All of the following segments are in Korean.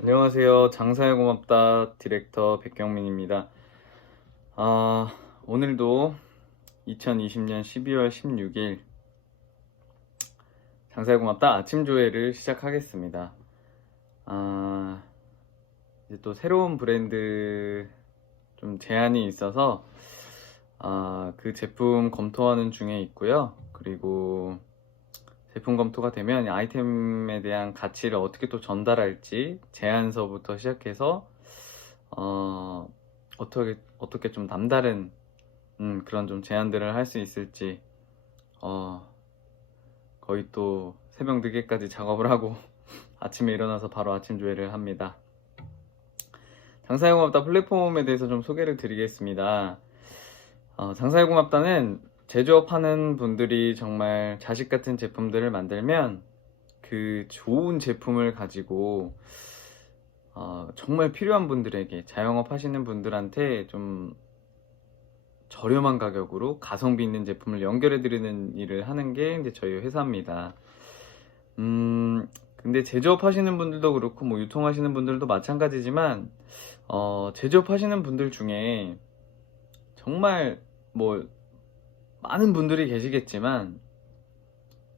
안녕하세요. 장사에 고맙다 디렉터 백경민입니다. 오늘도 2020년 12월 16일 장사에 고맙다 아침 조회를 시작하겠습니다. 이제 또 새로운 브랜드 좀 제안이 있어서 그 제품 검토하는 중에 있고요. 그리고 제품 검토가 되면 아이템에 대한 가치를 어떻게 또 전달할지 제안서부터 시작해서 어떻게 좀 남다른 그런 좀 제안들을 할 수 있을지 거의 또 새벽 늦게까지 작업을 하고 아침에 일어나서 바로 아침 조회를 합니다. 장사에 고맙다 플랫폼에 대해서 좀 소개를 드리겠습니다. 장사에 고맙다는 제조업하는 분들이 정말 자식 같은 제품들을 만들면 그 좋은 제품을 가지고 정말 필요한 분들에게, 자영업 하시는 분들한테 좀 저렴한 가격으로 가성비 있는 제품을 연결해 드리는 일을 하는 게 이제 저희 회사입니다. 근데 제조업 하시는 분들도 그렇고 뭐 유통하시는 분들도 마찬가지지만 제조업 하시는 분들 중에 정말 뭐 많은 분들이 계시겠지만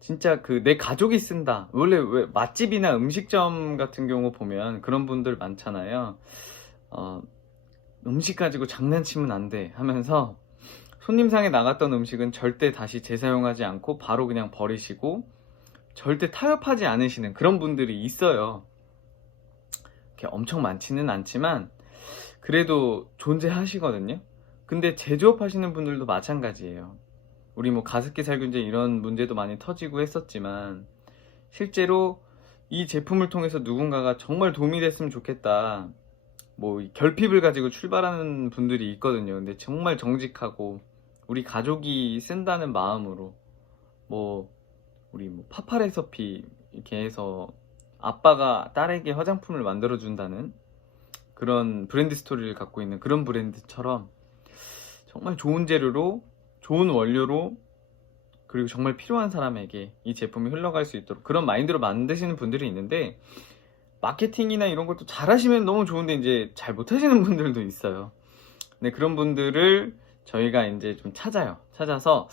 진짜 그 내 가족이 쓴다, 원래 왜 맛집이나 음식점 같은 경우 보면 그런 분들 많잖아요. 음식 가지고 장난치면 안 돼 하면서 손님상에 나갔던 음식은 절대 다시 재사용하지 않고 바로 그냥 버리시고 절대 타협하지 않으시는 그런 분들이 있어요. 이렇게 엄청 많지는 않지만 그래도 존재하시거든요. 근데 제조업 하시는 분들도 마찬가지예요. 우리 뭐 가습기 살균제 이런 문제도 많이 터지고 했었지만 실제로 이 제품을 통해서 누군가가 정말 도움이 됐으면 좋겠다, 뭐 결핍을 가지고 출발하는 분들이 있거든요. 근데 정말 정직하고 우리 가족이 쓴다는 마음으로 뭐 우리 뭐 파파레서피 이렇게 해서 아빠가 딸에게 화장품을 만들어 준다는 그런 브랜드 스토리를 갖고 있는 그런 브랜드처럼 정말 좋은 재료로, 좋은 원료로, 그리고 정말 필요한 사람에게 이 제품이 흘러갈 수 있도록 그런 마인드로 만드시는 분들이 있는데, 마케팅이나 이런 것도 잘하시면 너무 좋은데 이제 잘 못하시는 분들도 있어요. 근데 그런 분들을 저희가 이제 좀 찾아서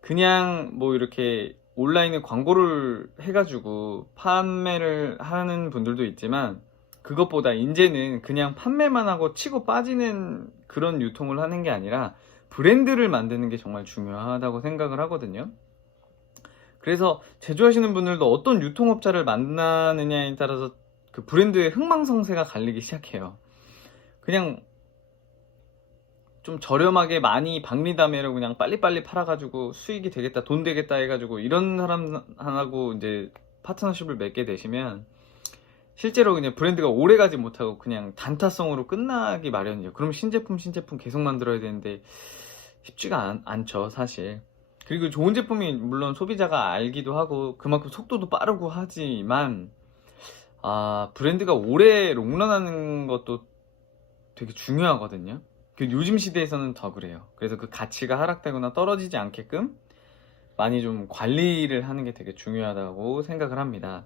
그냥 뭐 이렇게 온라인에 광고를 해가지고 판매를 하는 분들도 있지만 그것보다 이제는 그냥 판매만 하고 치고 빠지는 그런 유통을 하는 게 아니라 브랜드를 만드는 게 정말 중요하다고 생각을 하거든요. 그래서 제조하시는 분들도 어떤 유통업자를 만나느냐에 따라서 그 브랜드의 흥망성쇠가 갈리기 시작해요. 그냥 좀 저렴하게 많이 박리담회로 그냥 빨리빨리 팔아가지고 수익이 되겠다, 돈 되겠다 해가지고 이런 사람하고 이제 파트너십을 맺게 되시면 실제로 그냥 브랜드가 오래가지 못하고 그냥 단타성으로 끝나기 마련이에요. 그럼 신제품 계속 만들어야 되는데 쉽지가 않죠, 사실. 그리고 좋은 제품이 물론 소비자가 알기도 하고 그만큼 속도도 빠르고 하지만 브랜드가 오래 롱런하는 것도 되게 중요하거든요. 요즘 시대에서는 더 그래요. 그래서 그 가치가 하락되거나 떨어지지 않게끔 많이 좀 관리를 하는 게 되게 중요하다고 생각을 합니다.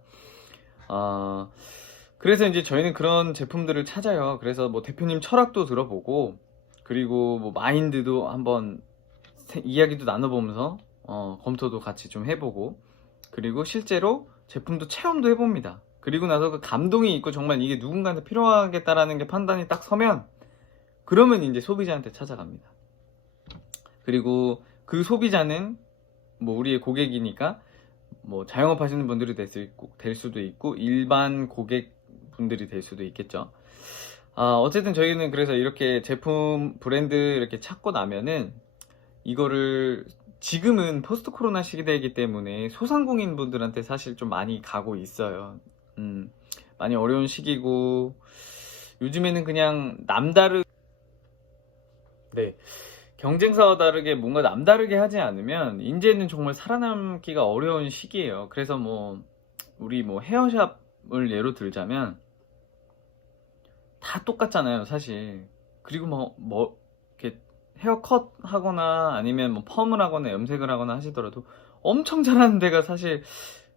그래서 이제 저희는 그런 제품들을 찾아요. 그래서 뭐 대표님 철학도 들어보고 그리고 뭐 마인드도 한번 이야기도 나눠보면서 검토도 같이 좀 해보고 그리고 실제로 제품도 체험도 해봅니다. 그리고 나서 그 감동이 있고 정말 이게 누군가한테 필요하겠다라는 게 판단이 딱 서면 그러면 이제 소비자한테 찾아갑니다. 그리고 그 소비자는 뭐 우리의 고객이니까 뭐 자영업 하시는 분들이 될 수도 있고 일반 고객분들이 될 수도 있겠죠. 어쨌든 저희는 그래서 이렇게 제품 브랜드 이렇게 찾고 나면은 이거를 지금은 포스트 코로나 시대이기 때문에 소상공인 분들한테 사실 좀 많이 가고 있어요. 많이 어려운 시기고 요즘에는 그냥 네, 경쟁사와 다르게 뭔가 남다르게 하지 않으면 이제는 정말 살아남기가 어려운 시기예요. 그래서 뭐 우리 뭐 헤어샵을 예로 들자면 다 똑같잖아요, 사실. 그리고 뭐 이렇게 헤어컷 하거나 아니면 뭐 펌을 하거나 염색을 하거나 하시더라도 엄청 잘하는 데가 사실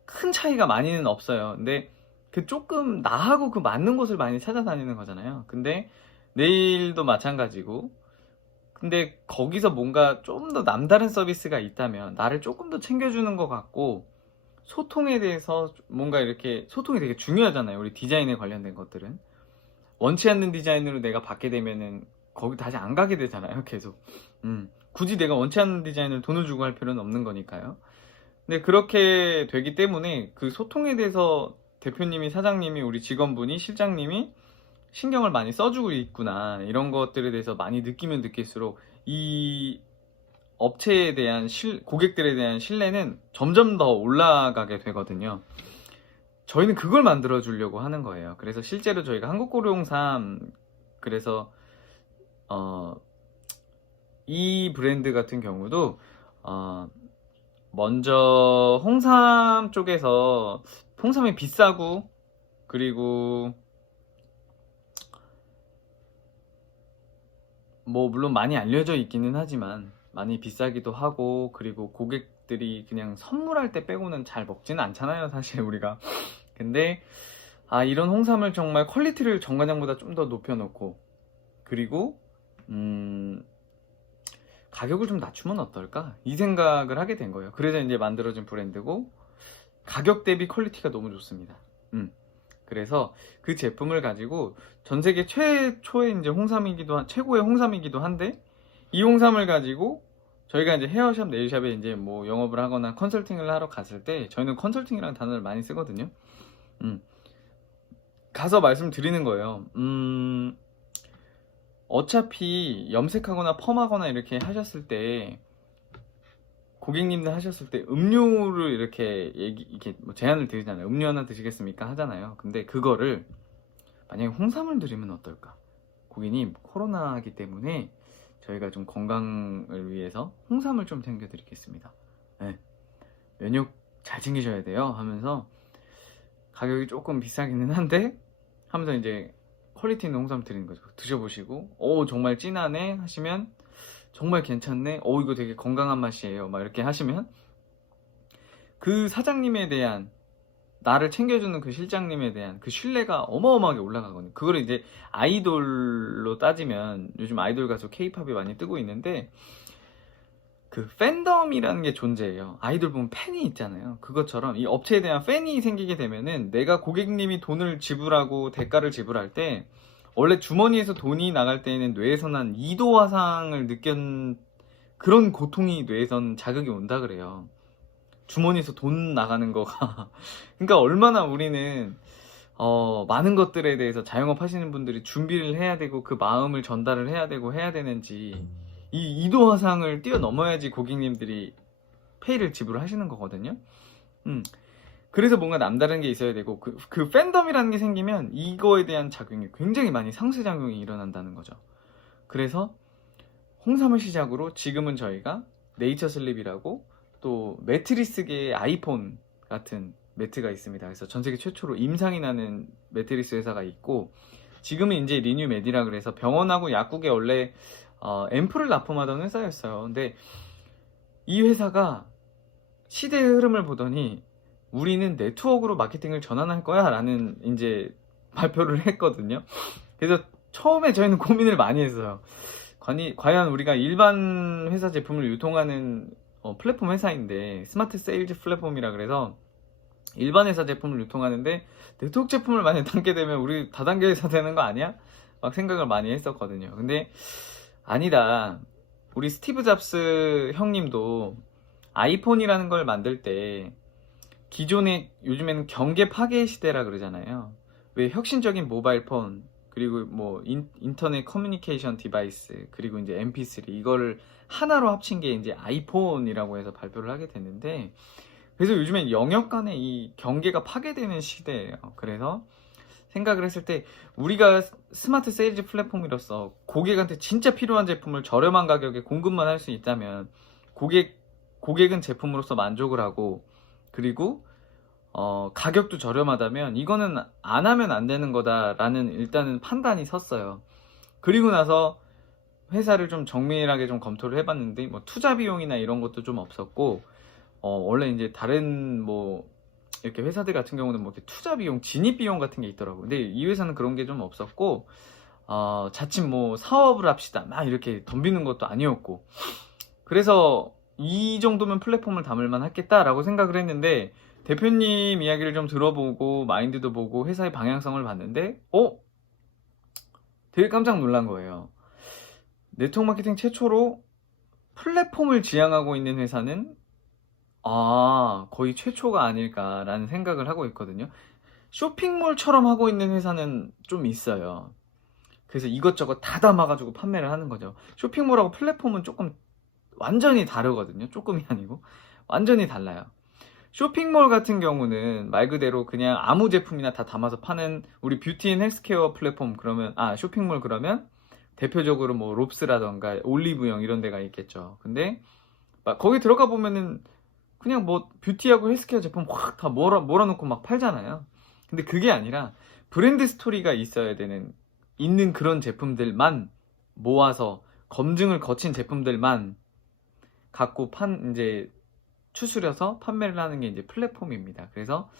큰 차이가 많이는 없어요. 근데 그 조금 나하고 그 맞는 곳을 많이 찾아다니는 거잖아요. 근데 네일도 마찬가지고, 근데 거기서 뭔가 좀 더 남다른 서비스가 있다면 나를 조금 더 챙겨주는 것 같고, 소통에 대해서 뭔가 이렇게, 소통이 되게 중요하잖아요, 우리 디자인에 관련된 것들은. 원치 않는 디자인으로 내가 받게 되면은 거기 다시 안 가게 되잖아요, 계속. 굳이 내가 원치 않는 디자인을 돈을 주고 할 필요는 없는 거니까요. 근데 그렇게 되기 때문에 그 소통에 대해서 대표님이, 사장님이, 우리 직원분이, 실장님이 신경을 많이 써주고 있구나, 이런 것들에 대해서 많이 느끼면 느낄수록 이 업체에 대한 고객들에 대한 신뢰는 점점 더 올라가게 되거든요. 저희는 그걸 만들어 주려고 하는 거예요. 그래서 실제로 저희가 한국고려홍삼, 그래서 이 브랜드 같은 경우도 먼저 홍삼 쪽에서 홍삼이 비싸고, 그리고 뭐 물론 많이 알려져 있기는 하지만 많이 비싸기도 하고, 그리고 고객들이 그냥 선물할 때 빼고는 잘 먹지는 않잖아요, 사실 우리가. 근데 이런 홍삼을 정말 퀄리티를 정관장보다 좀 더 높여놓고, 그리고 가격을 좀 낮추면 어떨까, 이 생각을 하게 된 거예요. 그래서 이제 만들어진 브랜드고, 가격 대비 퀄리티가 너무 좋습니다. 그래서 그 제품을 가지고 전 세계 최초의 이제 최고의 홍삼이기도 한데, 이 홍삼을 가지고 저희가 이제 헤어샵, 네일샵에 이제 뭐 영업을 하거나 컨설팅을 하러 갔을 때, 저희는 컨설팅이라는 단어를 많이 쓰거든요. 가서 말씀드리는 거예요. 어차피 염색하거나 펌하거나 이렇게 하셨을 때, 고객님들 하셨을 때 음료를 이렇게 뭐 제안을 드리잖아요. 음료 하나 드시겠습니까 하잖아요. 근데 그거를 만약에 홍삼을 드리면 어떨까? 고객님, 코로나이기 때문에 저희가 좀 건강을 위해서 홍삼을 좀 챙겨 드리겠습니다. 네. 면역 잘 챙기셔야 돼요 하면서, 가격이 조금 비싸기는 한데 하면서 이제 퀄리티 있는 홍삼 드리는 거죠. 드셔보시고 정말 진하네 하시면, 정말 괜찮네, 이거 되게 건강한 맛이에요, 막 이렇게 하시면 그 사장님에 대한, 나를 챙겨주는 그 실장님에 대한 그 신뢰가 어마어마하게 올라가거든요. 그거를 이제 아이돌로 따지면, 요즘 아이돌 가수 K-팝이 많이 뜨고 있는데, 그 팬덤이라는 게 존재해요. 아이돌 보면 팬이 있잖아요. 그것처럼 이 업체에 대한 팬이 생기게 되면은, 내가 고객님이 돈을 지불하고 대가를 지불할 때, 원래 주머니에서 돈이 나갈 때에는 뇌에서는 한 2도 화상을 느꼈, 그런 고통이 뇌에선 자극이 온다 그래요. 주머니에서 돈 나가는 거가. 그러니까 얼마나 우리는 많은 것들에 대해서, 자영업 하시는 분들이 준비를 해야 되고 그 마음을 전달을 해야 되고 해야 되는지, 이 2도 화상을 뛰어넘어야지 고객님들이 페이를 지불하시는 거거든요. 그래서 뭔가 남다른 게 있어야 되고, 그 팬덤이라는 게 생기면 이거에 대한 작용이 굉장히 많이, 상쇄작용이 일어난다는 거죠. 그래서 홍삼을 시작으로 지금은 저희가 네이처슬립이라고, 또 매트리스계의 아이폰 같은 매트가 있습니다. 그래서 전 세계 최초로 임상이 나는 매트리스 회사가 있고, 지금은 이제 리뉴메디라 그래서 병원하고 약국에 원래 앰플을 납품하던 회사였어요. 근데 이 회사가 시대의 흐름을 보더니, 우리는 네트워크로 마케팅을 전환할 거야 라는 이제 발표를 했거든요. 그래서 처음에 저희는 고민을 많이 했어요. 과연 우리가 일반 회사 제품을 유통하는 플랫폼 회사인데, 스마트 세일즈 플랫폼이라 그래서 일반 회사 제품을 유통하는데 네트워크 제품을 많이 담게 되면 우리 다단계 회사 되는 거 아니야? 막 생각을 많이 했었거든요. 근데 아니다. 우리 스티브 잡스 형님도 아이폰이라는 걸 만들 때, 기존의, 요즘에는 경계 파괴 시대라 그러잖아요. 왜 혁신적인 모바일 폰, 그리고 뭐 인터넷 커뮤니케이션 디바이스, 그리고 이제 MP3, 이거를 하나로 합친 게 이제 아이폰이라고 해서 발표를 하게 됐는데, 그래서 요즘엔 영역 간의 이 경계가 파괴되는 시대예요. 그래서 생각을 했을 때, 우리가 스마트 세일즈 플랫폼으로서 고객한테 진짜 필요한 제품을 저렴한 가격에 공급만 할 수 있다면, 고객은 제품으로서 만족을 하고, 그리고 가격도 저렴하다면 이거는 안 하면 안 되는 거다라는 일단은 판단이 섰어요. 그리고 나서 회사를 좀 정밀하게 좀 검토를 해봤는데, 뭐 투자 비용이나 이런 것도 좀 없었고, 원래 이제 다른 뭐 이렇게 회사들 같은 경우는 뭐 이렇게 투자 비용, 진입 비용 같은 게 있더라고요. 근데 이 회사는 그런 게 좀 없었고, 자칫 뭐 사업을 합시다 막 이렇게 덤비는 것도 아니었고, 그래서 이 정도면 플랫폼을 담을만 하겠다라고 생각을 했는데, 대표님 이야기를 좀 들어보고 마인드도 보고 회사의 방향성을 봤는데 되게 깜짝 놀란 거예요. 네트워크 마케팅 최초로 플랫폼을 지향하고 있는 회사는 거의 최초가 아닐까라는 생각을 하고 있거든요. 쇼핑몰처럼 하고 있는 회사는 좀 있어요. 그래서 이것저것 다 담아가지고 판매를 하는 거죠. 쇼핑몰하고 플랫폼은 조금 완전히 다르거든요. 조금이 아니고 완전히 달라요. 쇼핑몰 같은 경우는 말 그대로 그냥 아무 제품이나 다 담아서 파는, 우리 뷰티 앤 헬스케어 플랫폼 그러면, 쇼핑몰 그러면 대표적으로 뭐 롭스라던가 올리브영 이런 데가 있겠죠. 근데 막 거기 들어가 보면은 그냥 뭐 뷰티하고 헬스케어 제품 확 다 몰아놓고 막 팔잖아요. 근데 그게 아니라 브랜드 스토리가 있어야 있는 그런 제품들만 모아서 검증을 거친 제품들만 갖고 이제 추스려서 판매를 하는 게 이제 플랫폼입니다. 그래서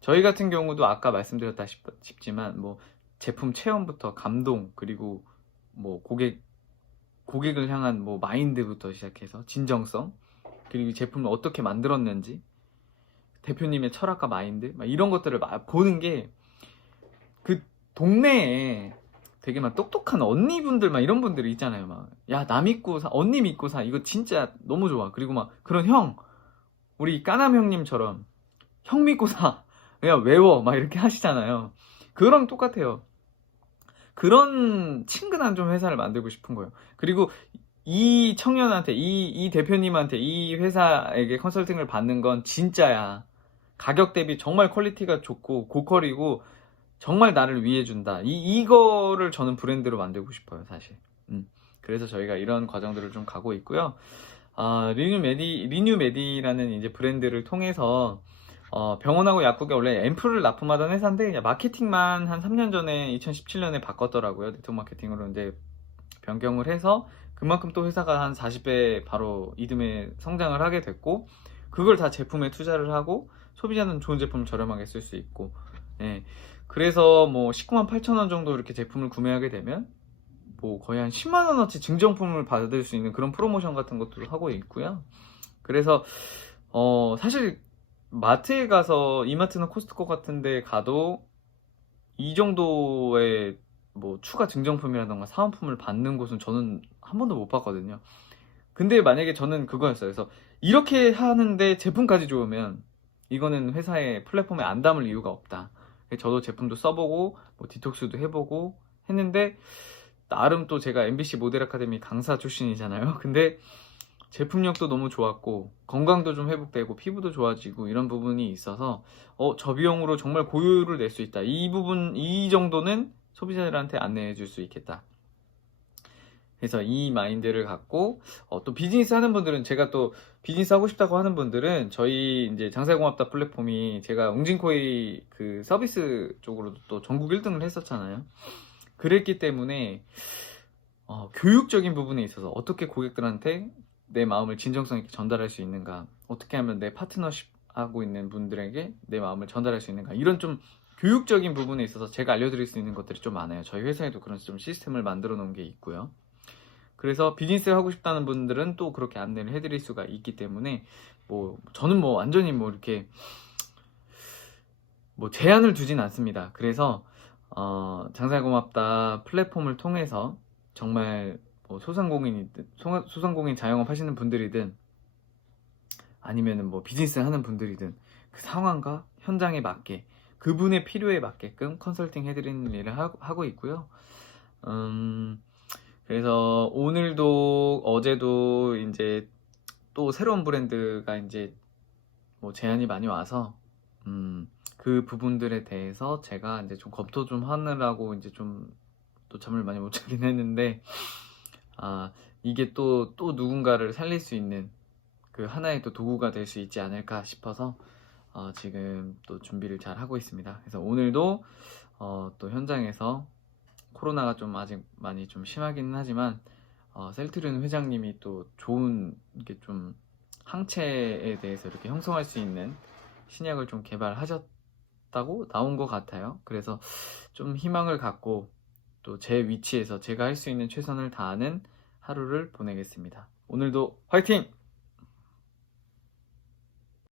저희 같은 경우도 아까 말씀드렸다 싶지만 뭐 제품 체험부터 감동, 그리고 뭐 고객을 향한 뭐 마인드부터 시작해서 진정성, 그리고 이 제품을 어떻게 만들었는지, 대표님의 철학과 마인드, 막 이런 것들을 막 보는 게, 그 동네에 되게 막 똑똑한 언니분들 막 이런 분들이 있잖아요. 막 야, 나 믿고 사, 언니 믿고 사, 이거 진짜 너무 좋아. 그리고 막 그런 형, 우리 까남 형님처럼 형 믿고 사, 그냥 외워 막 이렇게 하시잖아요. 그거랑 똑같아요. 그런 친근한 좀 회사를 만들고 싶은 거예요. 그리고 이 청년한테, 이 대표님한테, 이 회사에게 컨설팅을 받는 건 진짜야. 가격 대비 정말 퀄리티가 좋고 고퀄이고 정말 나를 위해 준다. 이거를 저는 브랜드로 만들고 싶어요, 사실. 그래서 저희가 이런 과정들을 좀 가고 있고요. 리뉴메디라는 이제 브랜드를 통해서 병원하고 약국에 원래 앰플을 납품하던 회사인데 마케팅만 한 3년 전에 2017년에 바꿨더라고요. 네트워크 마케팅으로 이제 변경을 해서 그만큼 또 회사가 한 40배 바로 이듬해 성장을 하게 됐고, 그걸 다 제품에 투자를 하고 소비자는 좋은 제품을 저렴하게 쓸 수 있고, 예. 그래서 뭐 19만 8천 원 정도 이렇게 제품을 구매하게 되면 뭐 거의 한 10만 원어치 증정품을 받을 수 있는 그런 프로모션 같은 것도 하고 있고요. 그래서 사실 마트에 가서, 이마트나 코스트코 같은 데 가도 이 정도의 뭐 추가 증정품이라던가 사은품을 받는 곳은 저는 한 번도 못 봤거든요. 근데 만약에 저는 그거였어요. 그래서 이렇게 하는데 제품까지 좋으면 이거는 회사의 플랫폼에 안 담을 이유가 없다. 저도 제품도 써보고 뭐 디톡스도 해보고 했는데, 나름 또 제가 MBC 모델 아카데미 강사 출신이잖아요. 근데 제품력도 너무 좋았고 건강도 좀 회복되고 피부도 좋아지고 이런 부분이 있어서 저 비용으로 정말 고효율을 낼 수 있다. 이 정도는 소비자들한테 안내해 줄 수 있겠다. 그래서 이 마인드를 갖고 또 비즈니스 하는 분들은, 제가 또 비즈니스 하고 싶다고 하는 분들은 저희 이제 장사고맙다 플랫폼이, 제가 웅진코이 그 서비스 쪽으로도 또 전국 1등을 했었잖아요. 그랬기 때문에 교육적인 부분에 있어서 어떻게 고객들한테 내 마음을 진정성 있게 전달할 수 있는가, 어떻게 하면 내 파트너십 하고 있는 분들에게 내 마음을 전달할 수 있는가, 이런 좀 교육적인 부분에 있어서 제가 알려드릴 수 있는 것들이 좀 많아요. 저희 회사에도 그런 좀 시스템을 만들어 놓은 게 있고요. 그래서 비즈니스를 하고 싶다는 분들은 또 그렇게 안내를 해드릴 수가 있기 때문에, 뭐 저는 뭐 완전히 뭐 이렇게 뭐 제한을 두진 않습니다. 그래서 장사에 고맙다 플랫폼을 통해서 정말 뭐 소상공인 자영업 하시는 분들이든 아니면은 뭐 비즈니스 하는 분들이든 그 상황과 현장에 맞게, 그분의 필요에 맞게끔 컨설팅 해드리는 일을 하고 있고요. 그래서 오늘도 어제도 이제 또 새로운 브랜드가 이제 뭐 제안이 많이 와서 그 부분들에 대해서 제가 이제 좀 검토 좀 하느라고 이제 좀 또 잠을 많이 못 자긴 했는데, 이게 또 누군가를 살릴 수 있는 그 하나의 또 도구가 될 수 있지 않을까 싶어서 지금 또 준비를 잘 하고 있습니다. 그래서 오늘도 또 현장에서 코로나가 좀 아직 많이 좀 심하기는 하지만 셀트리온 회장님이 또 좋은 이렇게 좀 항체에 대해서 이렇게 형성할 수 있는 신약을 좀 개발하셨다고 나온 것 같아요. 그래서 좀 희망을 갖고 또 제 위치에서 제가 할 수 있는 최선을 다하는 하루를 보내겠습니다. 오늘도 화이팅!